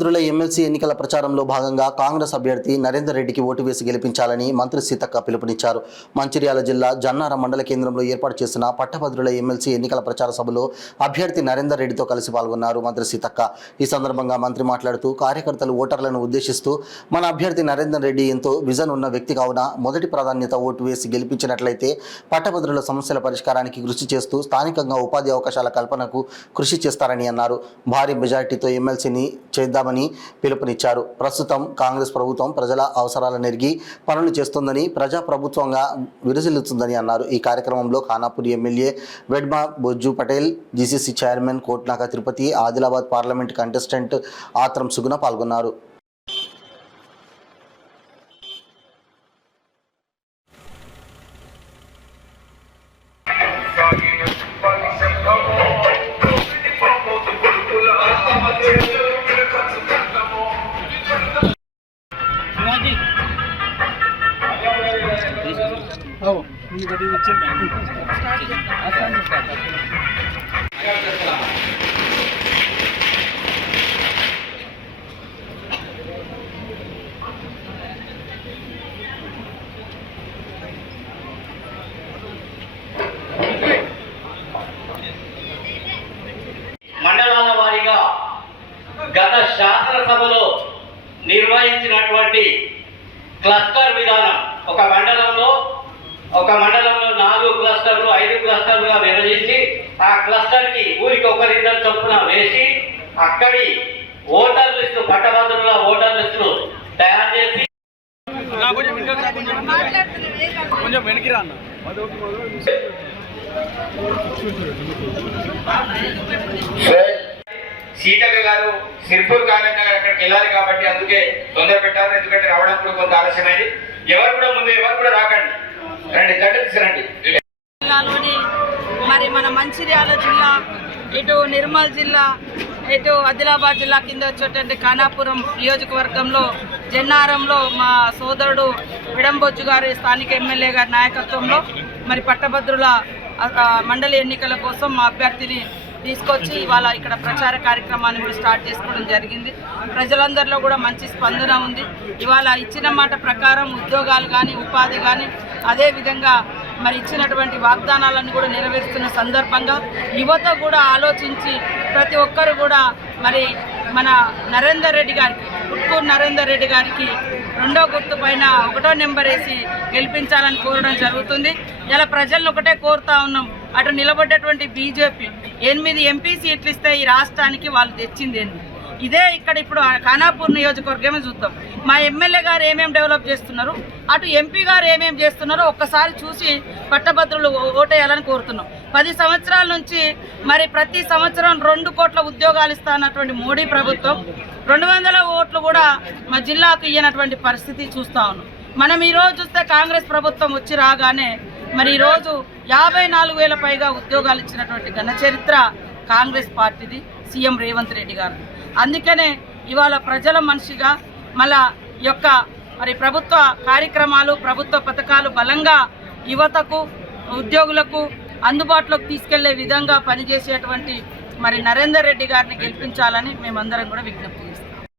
పట్టభద్రుల ఎమ్మెల్సీ ఎన్నికల ప్రచారంలో భాగంగా కాంగ్రెస్ అభ్యర్థి నరేందర్ రెడ్డికి ఓటు వేసి గెలిపించాలని మంత్రి సీతక్క పిలుపునిచ్చారు. మంచిర్యాల జిల్లా జన్నారం మండల కేంద్రంలో ఏర్పాటు చేసిన పట్టభద్రుల ఎమ్మెల్సీ ఎన్నికల ప్రచార సభలో అభ్యర్థి నరేందర్ రెడ్డితో కలిసి పాల్గొన్నారు మంత్రి సీతక్క. ఈ సందర్భంగా మంత్రి మాట్లాడుతూ కార్యకర్తలు ఓటర్లను ఉద్దేశిస్తూ మన అభ్యర్థి నరేందర్ రెడ్డి ఎంతో విజన్ ఉన్న వ్యక్తి కావున మొదటి ప్రాధాన్యత ఓటు వేసి గెలిపించినట్లయితే పట్టభద్రుల సమస్యల పరిష్కారానికి కృషి చేస్తూ స్థానికంగా ఉపాధి అవకాశాల కల్పనకు కృషి చేస్తారని అన్నారు. భారీ మెజార్టీతో ఎమ్మెల్సీని చేద్దామని పిలుపునిచ్చారు. ప్రస్తుతం కాంగ్రెస్ ప్రభుత్వం ప్రజల అవసరాలను ఎరిగి పనులు చేస్తుందని, ప్రజా ప్రభుత్వంగా విరసిల్లుతుందని అన్నారు. ఈ కార్యక్రమంలో Khanapur MLA Vedma Bojju Patel, GCC chairman Kotnaka Tirupati, Adilabad parliament contestant Athram Suguna పాల్గొన్నారు. మండలాల వారీగా గత శాసనసభలో నిర్వహించినటువంటి క్లస్టర్ విధానం, ఒక మండలంలో 4 క్లస్టర్లు 5 క్లస్టర్లుగా విభజించి ఆ క్లస్టర్కి ఊరికి ఒకరిద్దరు చొప్పున వేసి అక్కడి ఓటర్ లిస్టు, పట్టభద్రుల ఓటర్ లిస్టులు తయారు చేసి సీతక్క గారు సిర్పూర్ కాలేజ్ అక్కడికి వెళ్ళాలి కాబట్టి అందుకే తొందర పెట్టారు. ఎందుకంటే రావడం కూడా కొంత ఆలస్యమైంది. ఎవరు కూడా రాకండి, రండి, గడ్డ తీసుకురండి. మరి మన మంచిర్యాల జిల్లా, ఇటు నిర్మల్ జిల్లా, ఇటు ఆదిలాబాద్ జిల్లా కింద వచ్చేటువంటి ఖానాపురం నియోజకవర్గంలో జన్నారంలో మా సోదరుడు విడంబొజ్జు గారి స్థానిక ఎమ్మెల్యే గారి నాయకత్వంలో మరి పట్టభద్రుల మండలి ఎన్నికల కోసం మా అభ్యర్థిని తీసుకొచ్చి ఇవాళ ఇక్కడ ప్రచార కార్యక్రమాన్ని కూడా స్టార్ట్ చేసుకోవడం జరిగింది. ప్రజలందరిలో కూడా మంచి స్పందన ఉంది. ఇవాళ ఇచ్చిన మాట ప్రకారం ఉద్యోగాలు కానీ, ఉపాధి కానీ, అదేవిధంగా మరి ఇచ్చినటువంటి వాగ్దానాలను కూడా నెరవేరుస్తున్న సందర్భంగా యువత కూడా ఆలోచించి ప్రతి ఒక్కరు కూడా మరి మన నరేందర్ రెడ్డి గారికి, ఉట్కూరు నరేందర్ రెడ్డి గారికి 2వ గుర్తు పైన 1వ నెంబర్ వేసి గెలిపించాలని కోరడం జరుగుతుంది. ఇలా ప్రజలను ఒకటే కోరుతా ఉన్నాం, అటు నిలబడ్డటువంటి బీజేపీ 8 ఎంపీ సీట్లు ఇస్తే ఈ రాష్ట్రానికి వాళ్ళు తెచ్చిందేంది? ఇదే ఇక్కడ ఇప్పుడు ఖానాపూర్ నియోజకవర్గమే చూద్దాం. మా ఎమ్మెల్యే గారు ఏమేమి డెవలప్ చేస్తున్నారు, అటు ఎంపీ గారు ఏమేమి చేస్తున్నారో ఒక్కసారి చూసి పట్టభద్రులు ఓటేయాలని కోరుతున్నాం. 10 సంవత్సరాల నుంచి మరి ప్రతి సంవత్సరం 2 కోట్ల ఉద్యోగాలు ఇస్తానటువంటి మోడీ ప్రభుత్వం 200 ఓట్లు కూడా మా జిల్లాకు ఇయ్యనటువంటి పరిస్థితి చూస్తూ ఉన్నాం. మనం ఈరోజు చూస్తే కాంగ్రెస్ ప్రభుత్వం వచ్చి రాగానే మరి ఈరోజు 54,000 పైగా ఉద్యోగాలు ఇచ్చినటువంటి ఘన చరిత్ర కాంగ్రెస్ పార్టీది, సీఎం రేవంత్ రెడ్డి గారు. అందుకనే ఇవాళ ప్రజల మనిషిగా మళ్ళా యొక్క మరి ప్రభుత్వ కార్యక్రమాలు, ప్రభుత్వ పథకాలు బలంగా యువతకు, ఉద్యోగులకు అందుబాటులోకి తీసుకెళ్లే విధంగా పనిచేసేటువంటి మరి నరేందర్ రెడ్డి గారిని గెలిపించాలని మేమందరం కూడా విజ్ఞప్తి చేస్తాం.